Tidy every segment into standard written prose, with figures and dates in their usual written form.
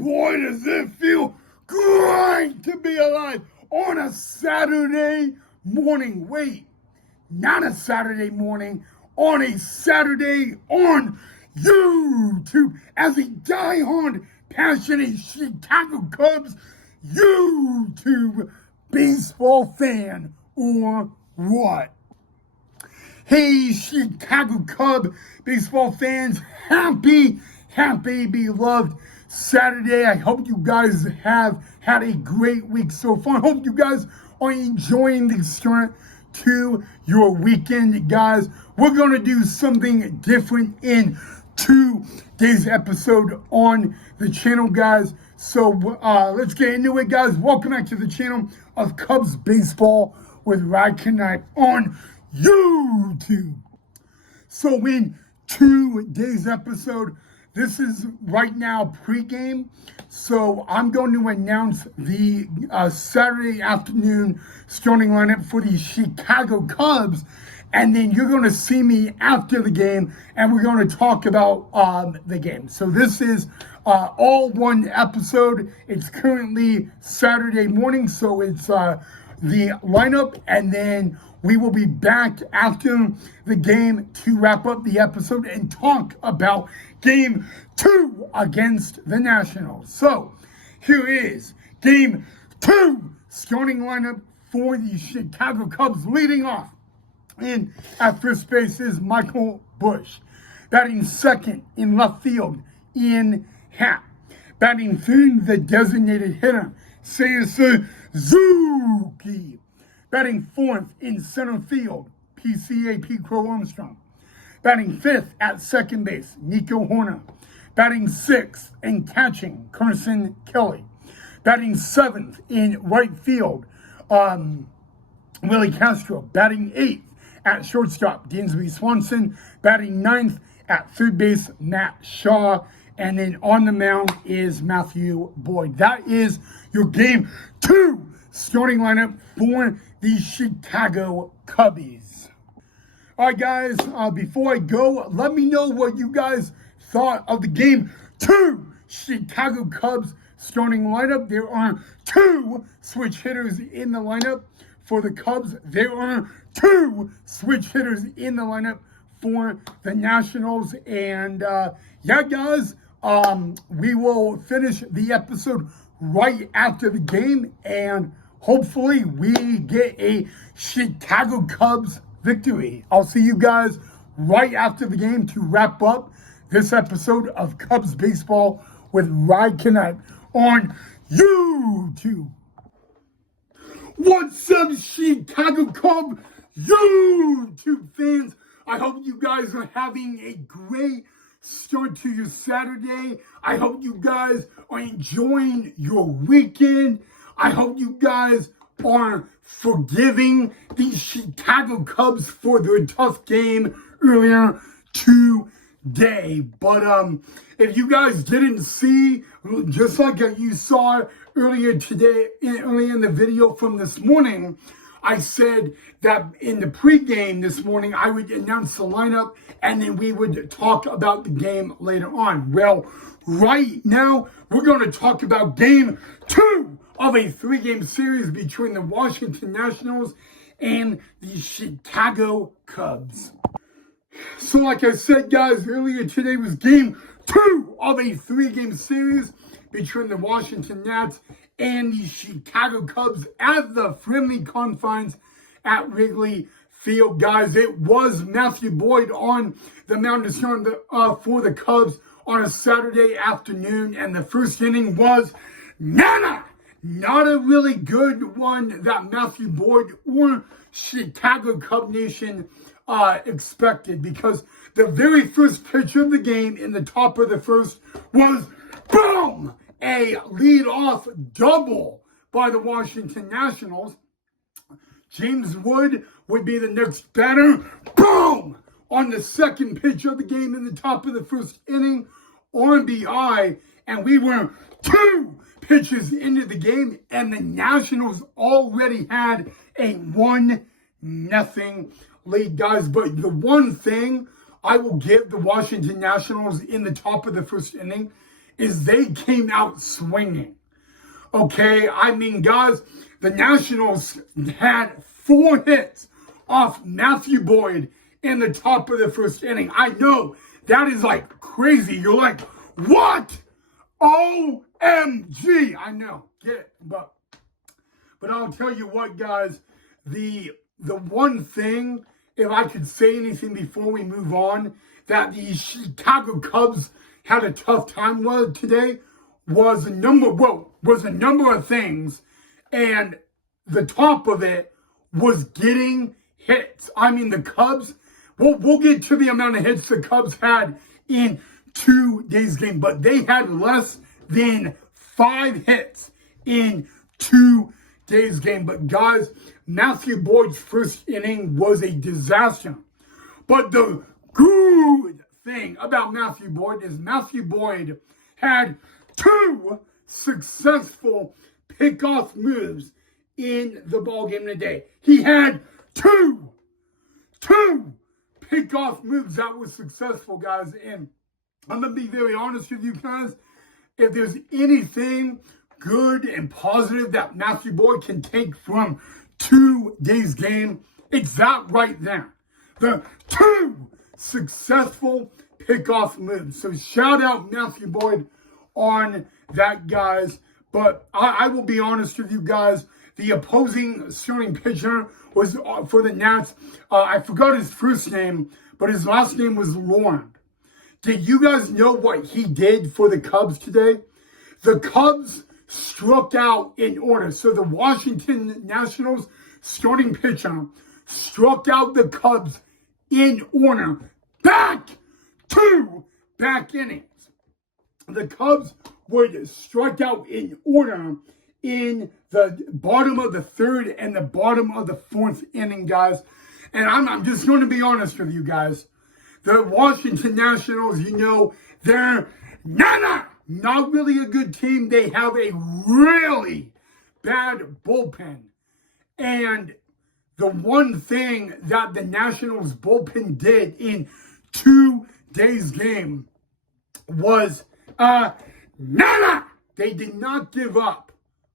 boy, does it feel great to be alive on a Saturday morning. Wait, not a Saturday morning, on a Saturday on YouTube as a diehard, passionate Chicago Cubs YouTube baseball fan or what? Hey, Chicago Cub baseball fans, happy beloved Saturday. I hope you guys have had a great week so far. I hope you guys are enjoying the start to your weekend, guys. We're going to do something different in today's episode on the channel, guys. So let's get into it, guys. Welcome back to the channel of Cubs Baseball with Rod Knight on YouTube. So in today's episode, this is right now pregame. So I'm going to announce the Saturday afternoon starting lineup for the Chicago Cubs. And then you're going to see me after the game, and we're going to talk about the game. So this is all one episode. It's currently Saturday morning, so it's the lineup, and then we will be back after the game to wrap up the episode and talk about Game 2 against the Nationals. So here is Game 2 starting lineup for the Chicago Cubs. Leading off in at first base is Michael Busch. Batting second in left field, Ian Happ. Batting third, the designated hitter, Seiya Suzuki. Batting fourth in center field, PCAP Crow Armstrong. Batting fifth at second base, Nico Horner. Batting sixth and catching, Carson Kelly. Batting seventh in right field, Willie Castro. Batting eighth at shortstop, Dansby Swanson. Batting ninth at third base, Matt Shaw. And then on the mound is Matthew Boyd. That is your Game 2 starting lineup for the Chicago Cubbies. All right, guys, before I go, let me know what you guys thought of the Game 2 Chicago Cubs starting lineup. There are 2 switch hitters in the lineup for the Cubs. There are 2 switch hitters in the lineup for the Nationals. And yeah, guys, we will finish the episode right after the game, and hopefully we get a Chicago Cubs victory. I'll see you guys right after the game to wrap up this episode of Cubs Baseball with Rod Knight on YouTube. What's up, Chicago Cub YouTube fans? I hope you guys are having a great start to your Saturday. I hope you guys are enjoying your weekend. I hope you guys are forgiving the Chicago Cubs for their tough game earlier today. But if you guys didn't see, just like you saw earlier today, earlier in the video from this morning, I said that in the pregame this morning, I would announce the lineup and then we would talk about the game later on. Well, right now, we're going to talk about Game 2 of a 3-game series between the Washington Nationals and the Chicago Cubs. So like I said, guys, earlier today was Game 2 of a 3-game series between the Washington Nats and the Chicago Cubs at the friendly confines at Wrigley Field, guys. It was Matthew Boyd on the mound to start for the Cubs on a Saturday afternoon, and the first inning was not a really good one that Matthew Boyd or Chicago Cub Nation expected, because the very first pitch of the game in the top of the first was boom! A lead-off double by the Washington Nationals. James Wood would be the next batter. Boom! On the second pitch of the game in the top of the first inning, RBI, and we were 2 pitches into the game, and the Nationals already had a 1-0 lead, guys. But the one thing I will give the Washington Nationals in the top of the first inning is they came out swinging. Okay, I mean, guys, the Nationals had 4 hits off Matthew Boyd in the top of the first inning. I know that is like crazy. You're like, what? OMG. I know, get it, but I'll tell you what, guys, the one thing, if I could say anything before we move on, that the Chicago Cubs had a tough time with today was a number of things, and the top of it was getting hits. I mean, the Cubs, we'll get to the amount of hits the Cubs had in 2 days game, but they had less than 5 hits in 2 days game. But guys, Matthew Boyd's first inning was a disaster. But the good thing about Matthew Boyd is Matthew Boyd had 2 successful pickoff moves in the ball game today. He had two pickoff moves that were successful, guys. And I'm going to be very honest with you guys. If there's anything good and positive that Matthew Boyd can take from 2 days game, it's that right there. The 2 successful pickoff moves. So shout out Matthew Boyd on that, guys. But I will be honest with you guys. The opposing starting pitcher was for the Nats. I forgot his first name, but his last name was Lauren. Did you guys know what he did for the Cubs today? The Cubs struck out in order. So the Washington Nationals starting pitcher struck out the Cubs in order back innings. The Cubs would strike out in order in the bottom of the 3rd and the bottom of the 4th inning, guys. And I'm just going to be honest with you guys. The Washington Nationals, you know, they're not really a good team. They have a really bad bullpen. And the one thing that the Nationals bullpen did in 2 days game was they did not give up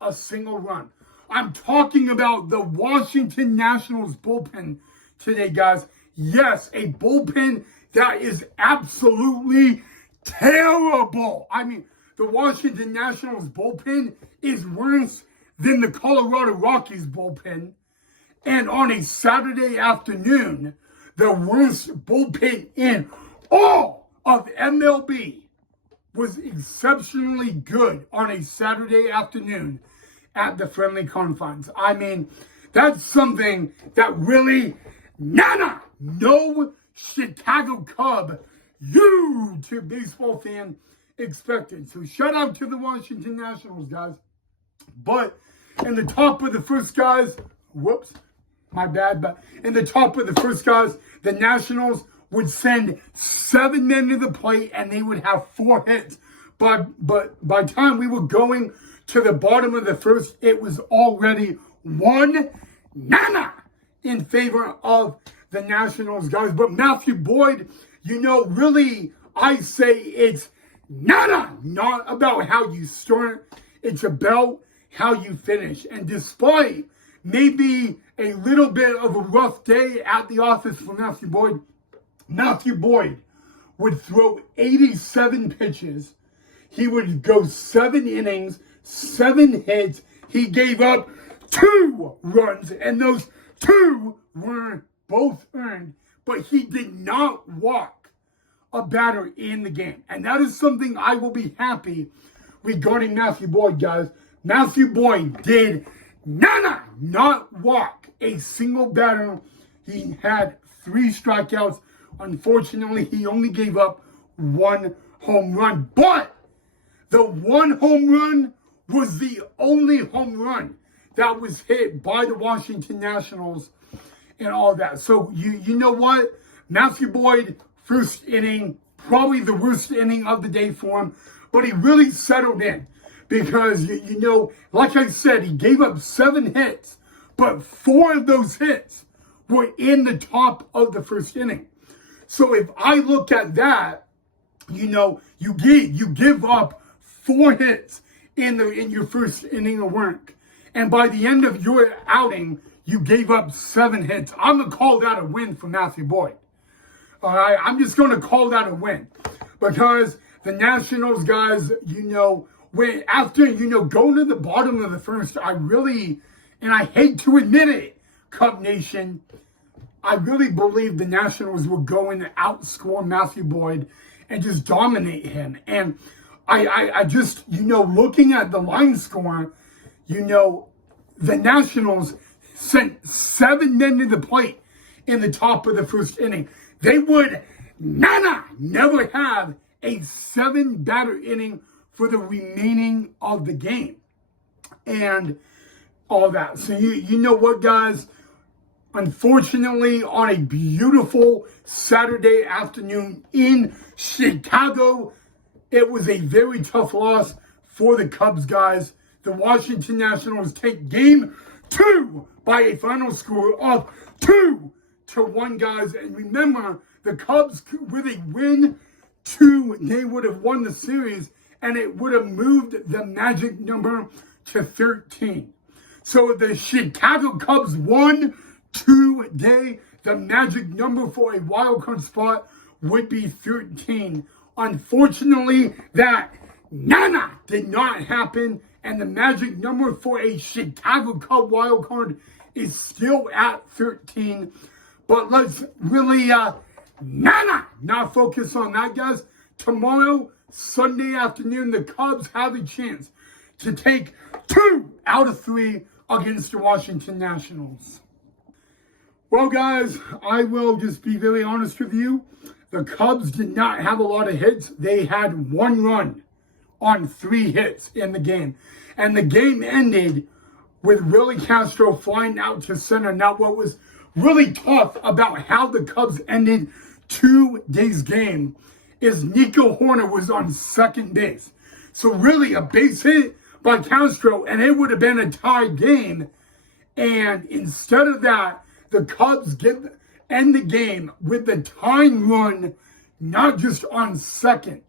a single run. I'm talking about the Washington Nationals bullpen today, guys. Yes, a bullpen that is absolutely terrible. I mean, the Washington Nationals bullpen is worse than the Colorado Rockies bullpen. And on a Saturday afternoon, the worst bullpen in all of MLB was exceptionally good on a Saturday afternoon at the friendly confines. I mean, that's something that really no Chicago Cub YouTube baseball fan expected. So shout out to the Washington Nationals, guys. But in the top of the first, guys, my bad, but in the top of the first, guys, the Nationals would send 7 men to the plate and they would have 4 hits. But by the time we were going to the bottom of the first, it was already 1-0 in favor of the Nationals, guys. But Matthew Boyd, you know, really, I say it's not about how you start. It's about how you finish. And despite maybe a little bit of a rough day at the office for Matthew Boyd would throw 87 pitches. He would go 7 innings, 7 hits. He gave up 2 runs, and those 2 were both earned, but he did not walk a batter in the game. And that is something I will be happy regarding Matthew Boyd, guys. Matthew Boyd did not walk a single batter. He had 3 strikeouts. Unfortunately, he only gave up 1 home run. But the 1 home run was the only home run that was hit by the Washington Nationals and all that. So you know what? Matthew Boyd, first inning, probably the worst inning of the day for him. But he really settled in because, you know, like I said, he gave up 7 hits. But 4 of those hits were in the top of the first inning. So if I look at that, you know, You give up 4 hits in your first inning of work. And by the end of your outing, you gave up 7 hits. I'm going to call that a win for Matthew Boyd. All right, I'm just going to call that a win. Because the Nationals guys, when after, going to the bottom of the first, and I hate to admit it, Cub Nation, I really believe the Nationals were going to outscore Matthew Boyd and just dominate him. And I just, looking at the line score, the Nationals sent 7 men to the plate in the top of the first inning. They would never have a 7-batter inning for the remaining of the game. And all that. So you know what, guys? Unfortunately, on a beautiful Saturday afternoon in Chicago, it was a very tough loss for the Cubs, guys. The Washington Nationals take game 2 by a final score of 2-1, guys. And remember, the Cubs, with a win 2, they would have won the series, and it would have moved the magic number to 13. So the Chicago Cubs won today. The magic number for a wild card spot would be 13. Unfortunately, that did not happen, and the magic number for a Chicago Cub wild card is still at 13. But let's really not focus on that, guys. Tomorrow, Sunday afternoon, the Cubs have a chance to take 2 out of 3 against the Washington Nationals. Well, guys, I will just be very honest with you. The Cubs did not have a lot of hits. They had 1 run on 3 hits in the game. And the game ended with Willie Castro flying out to center. Now, what was really tough about how the Cubs ended today's game is Nico Horner was on second base. So really a base hit by Castro, and it would have been a tied game. And instead of that, the Cubs end the game with the tying run, not just on second,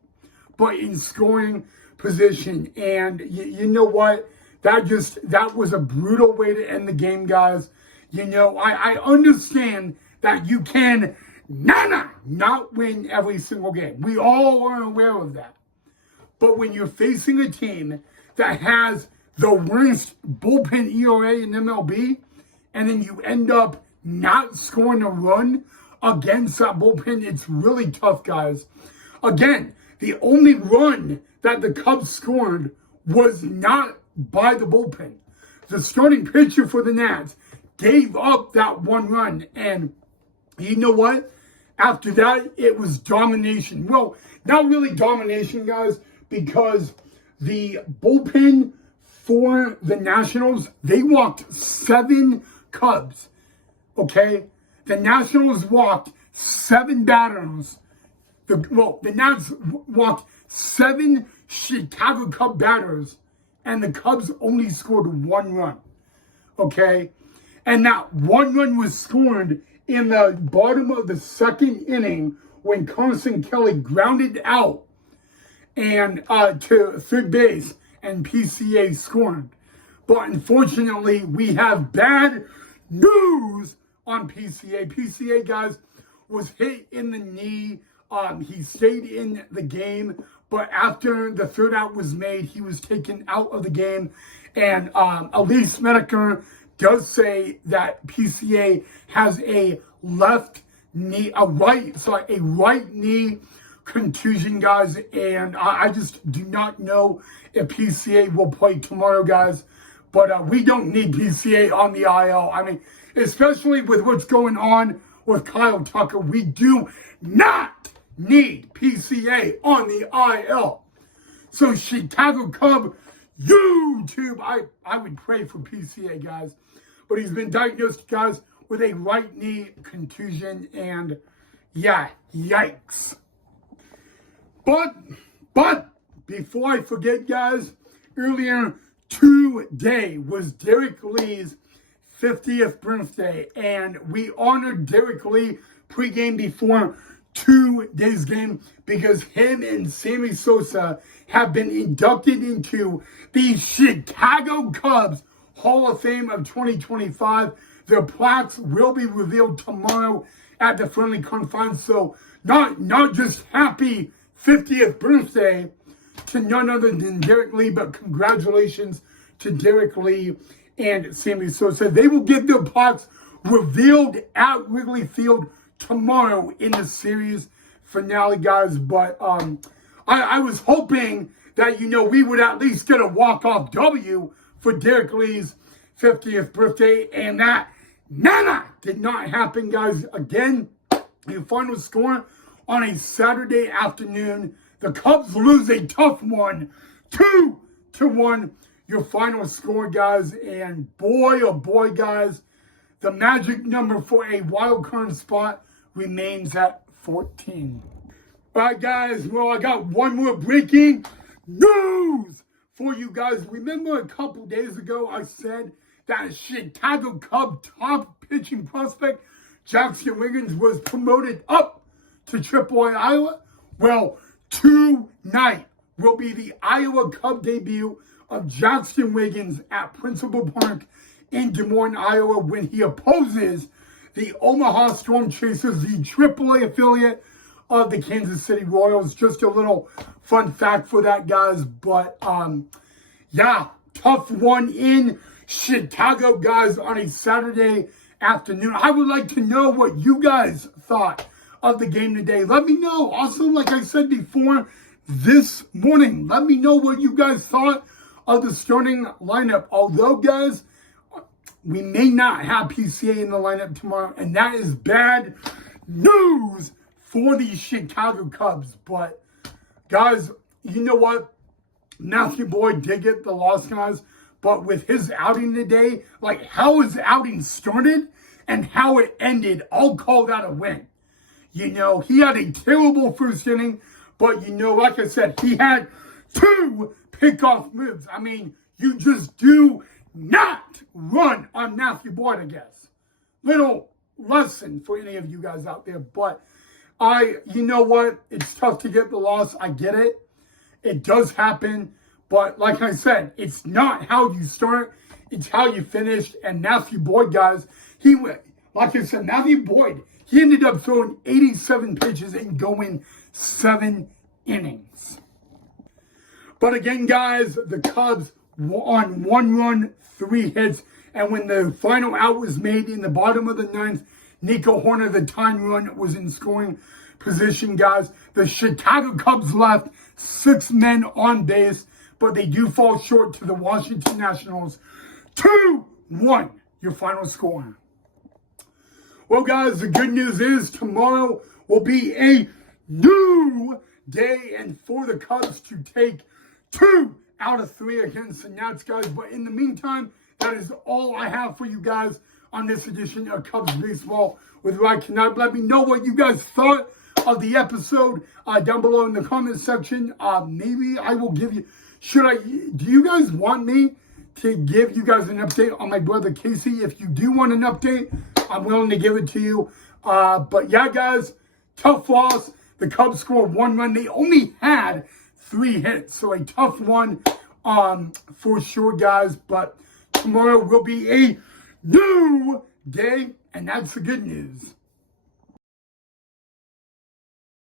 but in scoring position. And you know what? That was a brutal way to end the game, guys. I understand that you can not win every single game. We all are aware of that. But when you're facing a team that has the worst bullpen ERA in MLB, and then you end up not scoring a run against that bullpen, it's really tough, guys. Again, the only run that the Cubs scored was not by the bullpen. The starting pitcher for the Nats gave up that 1 run, and you know what? After that, it was domination. Well, not really domination, guys, because the bullpen for the Nationals, they walked 7 Cubs, okay? The Nationals walked 7 batters. The Nats walked 7 Chicago Cub batters, and the Cubs only scored 1 run, okay? And that 1 run was scored in the bottom of the second inning when Carson Kelly grounded out and to third base, and PCA scored. But unfortunately, we have bad news on PCA. PCA, guys, was hit in the knee. He stayed in the game, but after the third out was made, he was taken out of the game. And Elise Smedeker does say that PCA has a right knee contusion, guys, and I just do not know if PCA will play tomorrow, guys. But we don't need PCA on the IL. I mean, especially with what's going on with Kyle Tucker, we do not need PCA on the IL. So Chicago Cub YouTube, I would pray for PCA, guys. But he's been diagnosed, guys, with a right knee contusion, and yeah, yikes. But before I forget, guys, earlier today was Derek Lee's 50th birthday, and we honored Derek Lee pregame before today's game because him and Sammy Sosa have been inducted into the Chicago Cubs Hall of Fame of 2025. Their plaques will be revealed tomorrow at the friendly confines. So not just happy 50th birthday to none other than Derek Lee, but congratulations to Derek Lee and Sammy Sosa. They will get their plaques revealed at Wrigley Field tomorrow in the series finale, guys. But I was hoping that, we would at least get a walk-off W for Derek Lee's 50th birthday, and that did not happen, guys. Again, the final score on a Saturday afternoon, the Cubs lose a tough one, 2-1, your final score, guys. And boy, oh boy, guys, the magic number for a wild card spot remains at 14. All right, guys, well, I got one more breaking news for you guys. Remember a couple days ago I said that Chicago Cub top pitching prospect Jackson Wiggins was promoted up to AAA Iowa? Well, tonight will be the Iowa Cub debut of Jackson Wiggins at Principal Park in Des Moines, Iowa, when he opposes the Omaha Storm Chasers, the AAA affiliate of the Kansas City Royals. Just a little fun fact for that, guys. But, yeah, tough one in Chicago, guys, on a Saturday afternoon. I would like to know what you guys thought of the game today. Let me know. Also, like I said before, this morning, let me know what you guys thought of the starting lineup. Although, guys, we may not have PCA in the lineup tomorrow, and that is bad news for the Chicago Cubs. But, guys, you know what? Matthew Boyd did get the loss, guys. But with his outing today, like how his outing started and how it ended, I'll call that a win. He had a terrible first inning, but like I said, he had 2 pickoff moves. I mean, you just do not run on Matthew Boyd, I guess. Little lesson for any of you guys out there. But you know what? It's tough to get the loss. I get it. It does happen. But like I said, it's not how you start. It's how you finish. And Matthew Boyd, guys, Matthew Boyd, he ended up throwing 87 pitches and going 7 innings. But again, guys, the Cubs were on 1 run, 3 hits. And when the final out was made in the bottom of the 9th, Nico Horner, the tying run, was in scoring position, guys. The Chicago Cubs left 6 men on base, but they do fall short to the Washington Nationals. 2-1, your final score. Well, guys, the good news is tomorrow will be a new day, and for the Cubs to take 2 out of 3 against the Nats, guys. But in the meantime, that is all I have for you guys on this edition of Cubs Baseball with Rod Knight. Let me know what you guys thought of the episode down below in the comment section. Maybe I will give you... do you guys want me to give you guys an update on my brother Casey? If you do want an update, I'm willing to give it to you. But yeah, guys, tough loss. The Cubs scored 1 run. They only had 3 hits. So a tough one for sure, guys. But tomorrow will be a new day, and that's the good news.